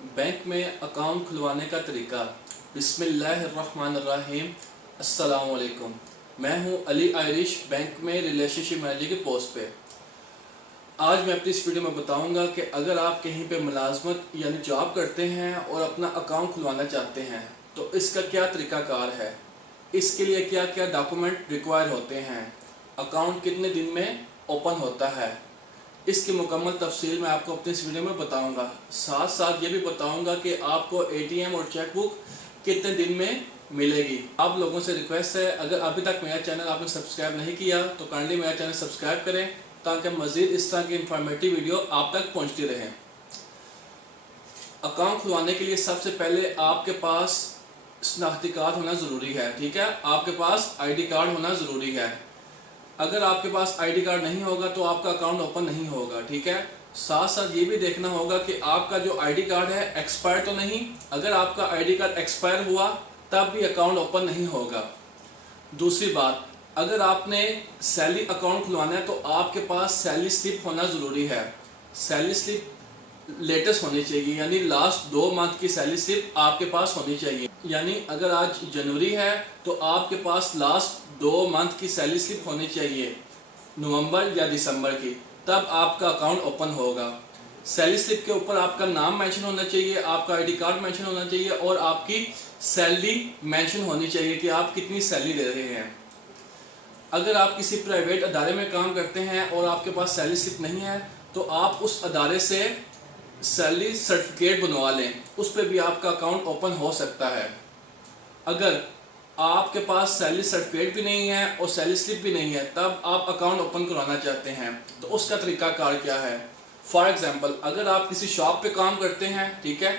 Bank में account खुलवाने का तरीका। बिस्मिल्लाहिर्रहमानिर्रहीम। अस्सलाम वालेकुम। मैं हूं अली आयरिश, बैंक में रिलेशनशिप मैनेजर की पोस्ट पे। आज मैं अपनी इस वीडियो में बताऊंगा कि अगर आप कहीं पे मुलाजमत यानी जॉब करते हैं और अपना अकाउंट खुलवाना चाहते हैं तो इसका क्या तरीकाकार है, इसके लिए क्या क्या डॉक्यूमेंट रिक्वायर होते हैं, अकाउंट कितने दिन में ओपन होता है, इसकी मुकम्मल तफसील मैं आपको अपनी इस वीडियो में बताऊंगा। साथ साथ ये भी बताऊंगा कि आपको एटीएम और चेकबुक कितने दिन में मिलेगी। आप लोगों से रिक्वेस्ट है, अगर अभी तक मेरा चैनल आपने सब्सक्राइब नहीं किया तो काइंडली मेरा चैनल सब्सक्राइब करें ताकि मज़ीद इस तरह की इंफॉर्मेटिव वीडियो आप तक पहुँचती रहे। अकाउंट खुलवाने के लिए सबसे पहले आपके पास शनाख्ती कार्ड होना ज़रूरी है। ठीक है, आपके पास ID कार्ड होना ज़रूरी है। अगर आपके पास ID कार्ड नहीं होगा तो आपका अकाउंट ओपन नहीं होगा। ठीक है, साथ साथ ये भी देखना होगा कि आपका जो ID कार्ड है एक्सपायर तो नहीं। अगर आपका ID कार्ड एक्सपायर हुआ तब भी अकाउंट ओपन नहीं होगा। दूसरी बात, अगर आपने सैलरी अकाउंट खुलवाना है तो आपके पास सैलरी स्लिप होना ज़रूरी है। सैलरी स्लिप लेटेस्ट होनी चाहिए, यानी लास्ट 2 मंथ की सैलरी स्लिप आपके पास होनी चाहिए। यानी अगर आज जनवरी है तो आपके पास लास्ट 2 मंथ की सैलरी स्लिप होनी चाहिए, नवंबर या दिसंबर की, तब आपका अकाउंट ओपन होगा। सैलरी स्लिप के ऊपर आपका नाम मेंशन होना चाहिए, आपका ID कार्ड मेंशन होना चाहिए और आपकी सैलरी मेंशन होनी चाहिए कि आप कितनी सैलरी ले रहे हैं। अगर आप किसी प्राइवेट अदारे में काम करते हैं और आपके पास सैलरी स्लिप नहीं है तो आप उस अदारे से सैलरी सर्टिफिकेट बनवा लें, उस पर भी आपका अकाउंट ओपन हो सकता है। अगर आपके पास सैलरी सर्टिफिकेट भी नहीं है और सैलरी स्लिप भी नहीं है तब आप अकाउंट ओपन करवाना चाहते हैं तो उसका तरीकाकार क्या है। फॉर एग्जांपल, अगर आप किसी शॉप पे काम करते हैं, ठीक है,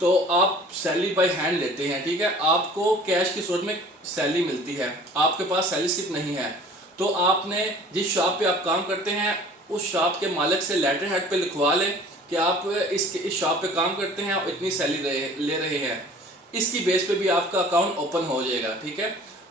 तो आप सैलरी बाय हैंड लेते हैं। ठीक है, आपको कैश की सूरत में सैलरी मिलती है, आपके पास सैलरी स्लिप नहीं है तो आपने जिस शॉप पे आप काम करते हैं उस शॉप के मालिक से लेटर हेड पे लिखवा लें कि आप इस शॉप पे काम करते हैं और इतनी सैलरी ले रहे हैं। इसकी बेस पे भी आपका अकाउंट ओपन हो जाएगा। ठीक है,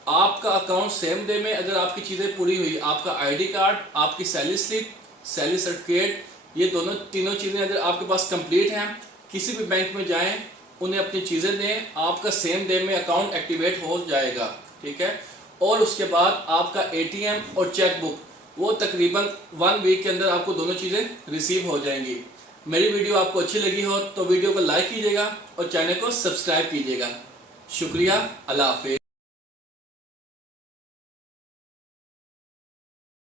आपका अकाउंट सेम डे में अगर आपकी चीज़ें पूरी हुई, आपका ID कार्ड, आपकी सैलरी स्लिप, सैलरी सर्टिफिकेट, ये तीनों चीज़ें अगर आपके पास कंप्लीट हैं, किसी भी बैंक में जाएं, उन्हें अपनी चीज़ें दें, आपका सेम डे में अकाउंट एक्टिवेट हो जाएगा। ठीक है, और उसके बाद आपका ATM और चेकबुक वो तकरीबन 1 वीक के अंदर आपको दोनों चीज़ें रिसीव हो जाएंगी। मेरी वीडियो आपको अच्छी लगी हो तो वीडियो को लाइक कीजिएगा और चैनल को सब्सक्राइब कीजिएगा। शुक्रिया, अल्लाह हाफिज़।